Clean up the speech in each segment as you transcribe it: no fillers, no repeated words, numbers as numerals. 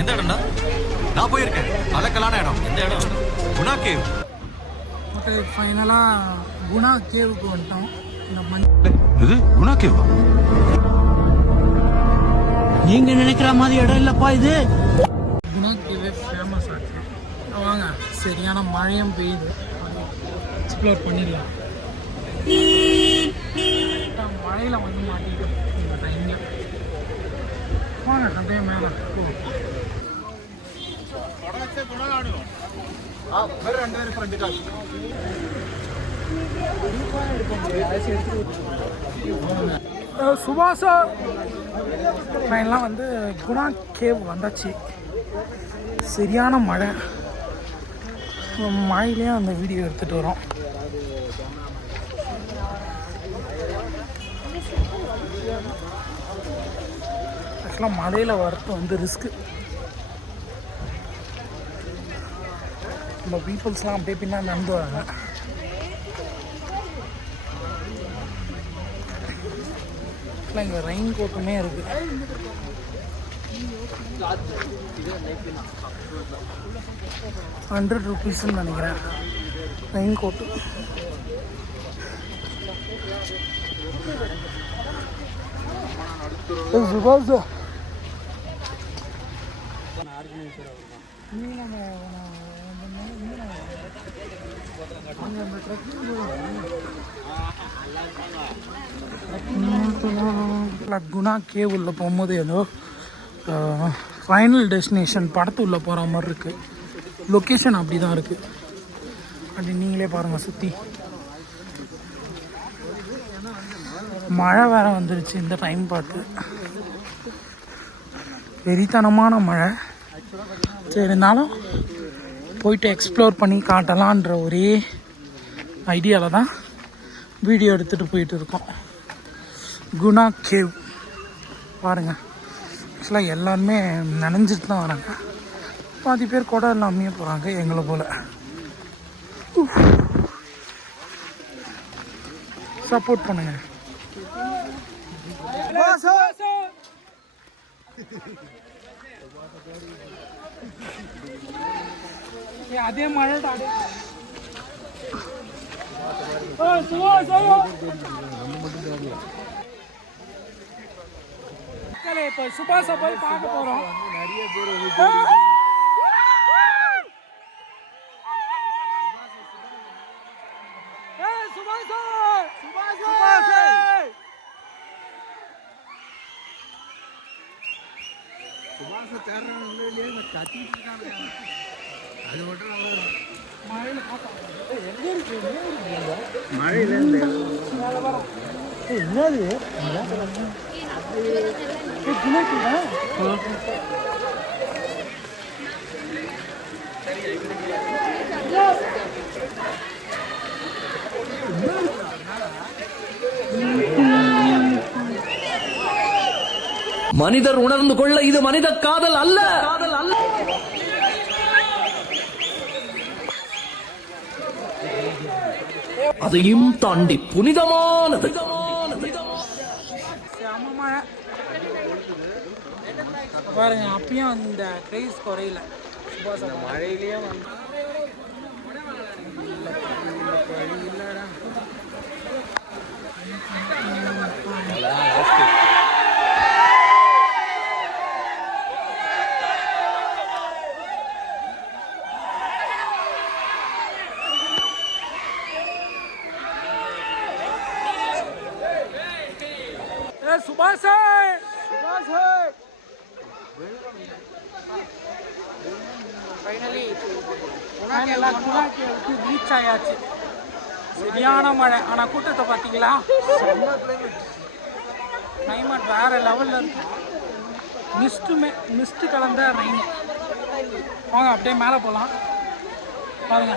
எந்த இடம்டா? நான் போயிருக்கேன். அலக்கலான இடம். எந்த இடம்? குணா கேவ். ஓகே, ஃபைனலாக குணா கேவுக்கு வந்துட்டோம். இது குணா கேவா? நீங்க நினைக்கிற மாதிரி இடம் இல்லப்பா இது. குணா கேவே ஃபேமஸ் ஆச்சு. வாங்க, சரியான மழையும் பெய்யுது, எக்ஸ்ப்ளோர் பண்ணிடலாம். மழையில் வந்து மாட்டிக்கிட்டோம் இந்த டைமில். வாங்க அப்படியே மேலே போவோம். சுபாஷா ஃபைனலாக வந்து குணா கேவ் வந்தாச்சு. சரியான மழை, மழையிலேயே அந்த வீடியோ எடுத்துகிட்டு வரோம். ஆக்சுவலாக மழையில் வரது வந்து ரிஸ்க்கு. நம்ம பீப்புள்ஸ்லாம் அப்படியே பின்னாடி நடந்து வராங்க. இங்கே ரெயின் கோட்டுமே இருக்குது. ₹100 நினைக்கிறேன் ரெயின் கோட்டு. சுபாஷ் குணா கேவ் உள்ள போகும்போது ஏதோ ஃபைனல் டெஸ்டினேஷன் படத்து உள்ளே போகிற மாதிரி இருக்குது. லொக்கேஷன் அப்படி தான் இருக்குது. அப்படி நீங்களே பாருங்கள். சுற்றி மழை வேறு வந்துருச்சு இந்த டைம் பார்த்து. வெறித்தனமான மழை. சரி, இருந்தாலும் போயிட்டு எக்ஸ்ப்ளோர் பண்ணி காட்டலான்ற ஒரே ஐடியாவில் தான் வீடியோ எடுத்துகிட்டு போயிட்டு இருக்கோம். குணா கேவ் பாருங்கள். ஆக்சுவலாக எல்லாருமே நனைஞ்சிட்டு தான் வராங்க. பாதி பேர் கூட எல்லாமே போகிறாங்க எங்களை போல். சப்போர்ட் பண்ணுங்க. அதே மழை இப்போ சுபாஷை போய் பார்க்க போறோம். நிறைய பேர் மனிதர் உணர்ந்து கொள்ள இது மனித காதல் அல்ல. அதையும் தாண்டி புனிதமானது. பாருங்க, அப்பயும் அந்த கிரேஸ் குறையில. மழையிலேயே வந்து சுபாஷ் ஃபைனலி ரீச் ஆயாச்சு. சரியான மழை. ஆனால் கூட்டத்தை பார்த்தீங்களா? கிளைமேட் வேற லெவலில் இருக்கு. மிஸ்ட்டு கலந்த ரெயின். வாங்க அப்படியே மேலே போகலாம். பாருங்க,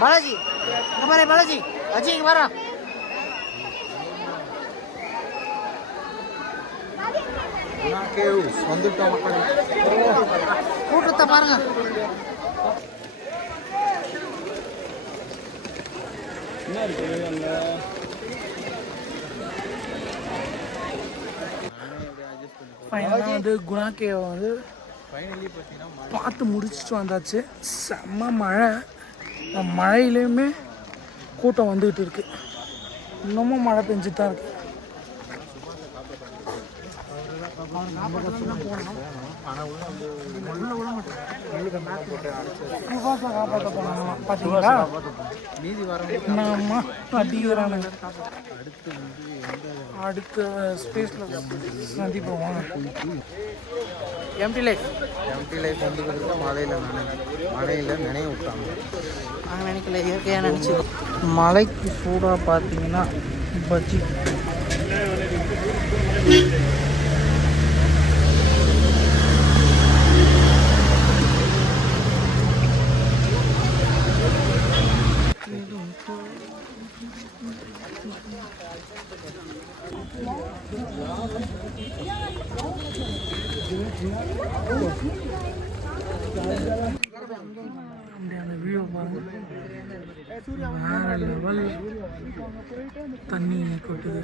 பாலாஜி இங்க பாரு பாலாஜி அஜி இங்க வர வந்துட்டோம் மக்கள் கூட்டத்தை பாருங்க ஃபைனலாக வந்து குணா கேவை வந்து பார்த்து முடிச்சுட்டு வந்தாச்சு. செம்ம மழை. மழையிலையுமே கூட்டம் வந்துக்கிட்டு இருக்கு. இன்னமும் மழை பெஞ்சிட்டு தான் இருக்கு. காப்பாற்ற போனாங்க பார்த்தீங்களா? நம்ம அடிக்கிறானுங்க. அடுத்த ஸ்பேஸில் சந்திப்போம். எம்டி லைஃப் வந்துக்கிட்டு மழையில் நினைய விட்டாங்க. நாங்கள் நினைக்கல, இயற்கையாக நினச்சி. மலைக்கு சூடாக பார்த்தீங்கன்னா பஜ்ஜி. அப்படியான வியூ பாருங்க. வேற லெவல் தண்ணி கொட்டுது.